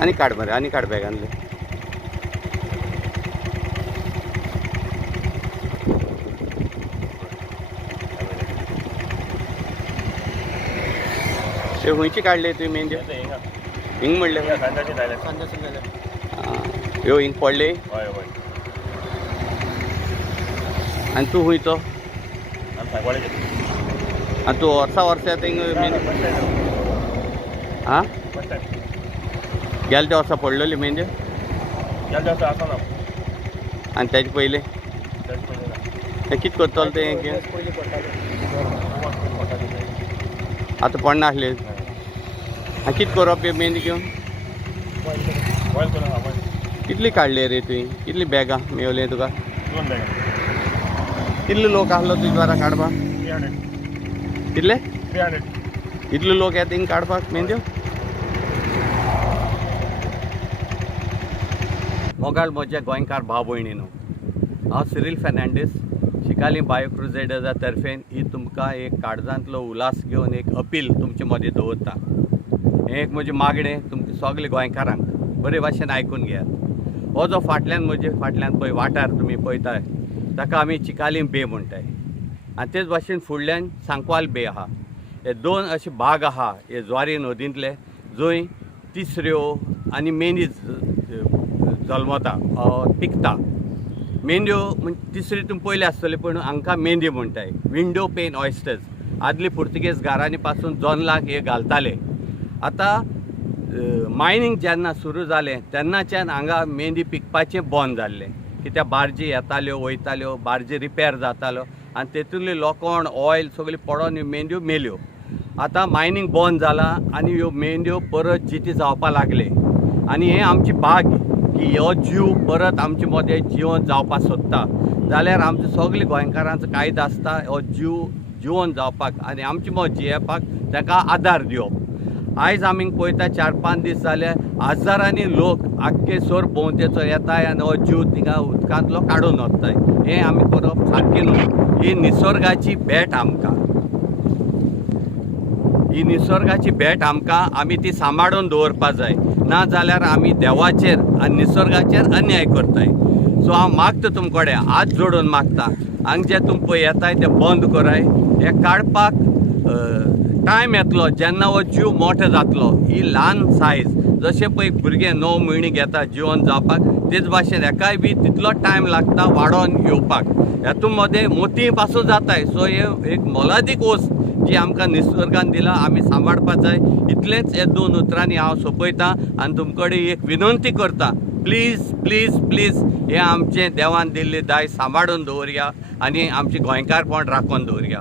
आणि काढ मरे, आणि काढ बॅगांतले. ते हुंयची काढले तुम्ही मेंढ्यो? हिंग म्हणले ह्यो हिंग पडले. आणि तू हुंयचो? आणि तू वर्सा येता हिंग मेंढी? हां गेल्या त्या वर्सा पडलेली मेंढ्यो? आणि त्याचे पहिले ते कित करतलो ते आता पडना आसले. कित करप हे मेंढी घेवन? कितली काडले रे तुवें? कितली बॅगां मेवले तुका? कितले लोक आसलो तुजे बारा काडपाक? कितले? इतले लोक येता हिंग काडपाक मेंढ्यो? मोगाळ म्हज्या गोंयकार भाव भयणीनो, हांव सिरील फेर्नांडीस शिकाली बायो क्रुसेडर्सा तर्फेन ही तुमकां एक काळजांतलो उल्हास घेवन एक अपील तुमचे मदीं दवरता. हें एक म्हजें मागणें तुमकां सगळे गोंयकारांक बरे भाशेन आयकून घेयात. हो जो फाटल्यान पळय वाठार तुमी पळयताय ताका आमी चिकालीम बे म्हणटाय. आनी तेच भाशेन फुडल्यान सांकवाल बे आहा. हे दोन अशे भाग आहा हे ज्वारी नदींतले जंय तिसऱ्यो आनी मेंढी जल्मता पिकता. मेंढ्यो म्हणजे तिसरी तुमी पयले आसतले पूण हांकां मेंढी म्हणटाय. विंडो पेन ऑयस्टर्स आदली पुर्तुगेज घरांनी पासून जॉनलाक हे घालताले. आतां मायनींग जेन्ना सुरू जालें तेन्नाच्यान हांगा मेंढी पिकपाचें बंद जाल्लें. कित्याक बार्जी येताल्यो वयताल्यो, बार्जी रिपेर जाताल्यो आनी तेतूंतली लोकण ऑयल सगळी पडोन ह्यो मेंढ्यो मेल्यो. आतां मायनींग बंद जालां आनी ह्यो मेंढ्यो परत जिती जावपाक लागले. आनी हें आमची भाग की हो जीव परत आमचे मदें जिवन जावपाक सोदता जाल्यार आमचो सगळे गोंयकारांचो कायदो आसता हो जीव जिवन जावपाक आनी आमचे मत जियेवपाक ताका आदार दिवप. आयज आमी पळयता 4-5 दीस जाले हजारांनी लोक आख्खे सोर भोंवतेचो येताय आनी हो जीव थिंगा उदकांतलो काडून वताय. हें आमी करप सारकें न्हू. ही निसर्गाची भेट आमकां, ही निसर्गाची भेट आमकां आमी ती सांबाळून दवरपा जाय. ना जाल्यार आमी देवाचेर आनी निसर्गाचेर अन्याय करताय. सो हांव मागता तुमचे कडेन हात जोडून मागता हांगा जे तुमी पळय येताय ते बंद कराय. हे काडपाक टायम येतलो जेन्ना हो जीव मोठो जातलो. ही ल्हान सायज जशें पळय भुरगे 9 म्हयने घेता जिवन जावपाक तेच भाशेन हेकाय बी तितलो टायम लागता वाडोवन येवपाक. हेतून मदें मोती पासून जाताय. सो हे एक मोलादीक वस्त जी आमकां निसर्गान दिला आमी सांबाळपाक जाय. इतलेंच हे 2 उतरांनी हांव सोंपयतां आनी तुमचे कडेन एक विनंती करता. प्लीज प्लीज प्लीज हे आमचें देवान दिल्लें दायज सांबाळून दवरया आनी आमचें गोंयकारपण राखून दवरया.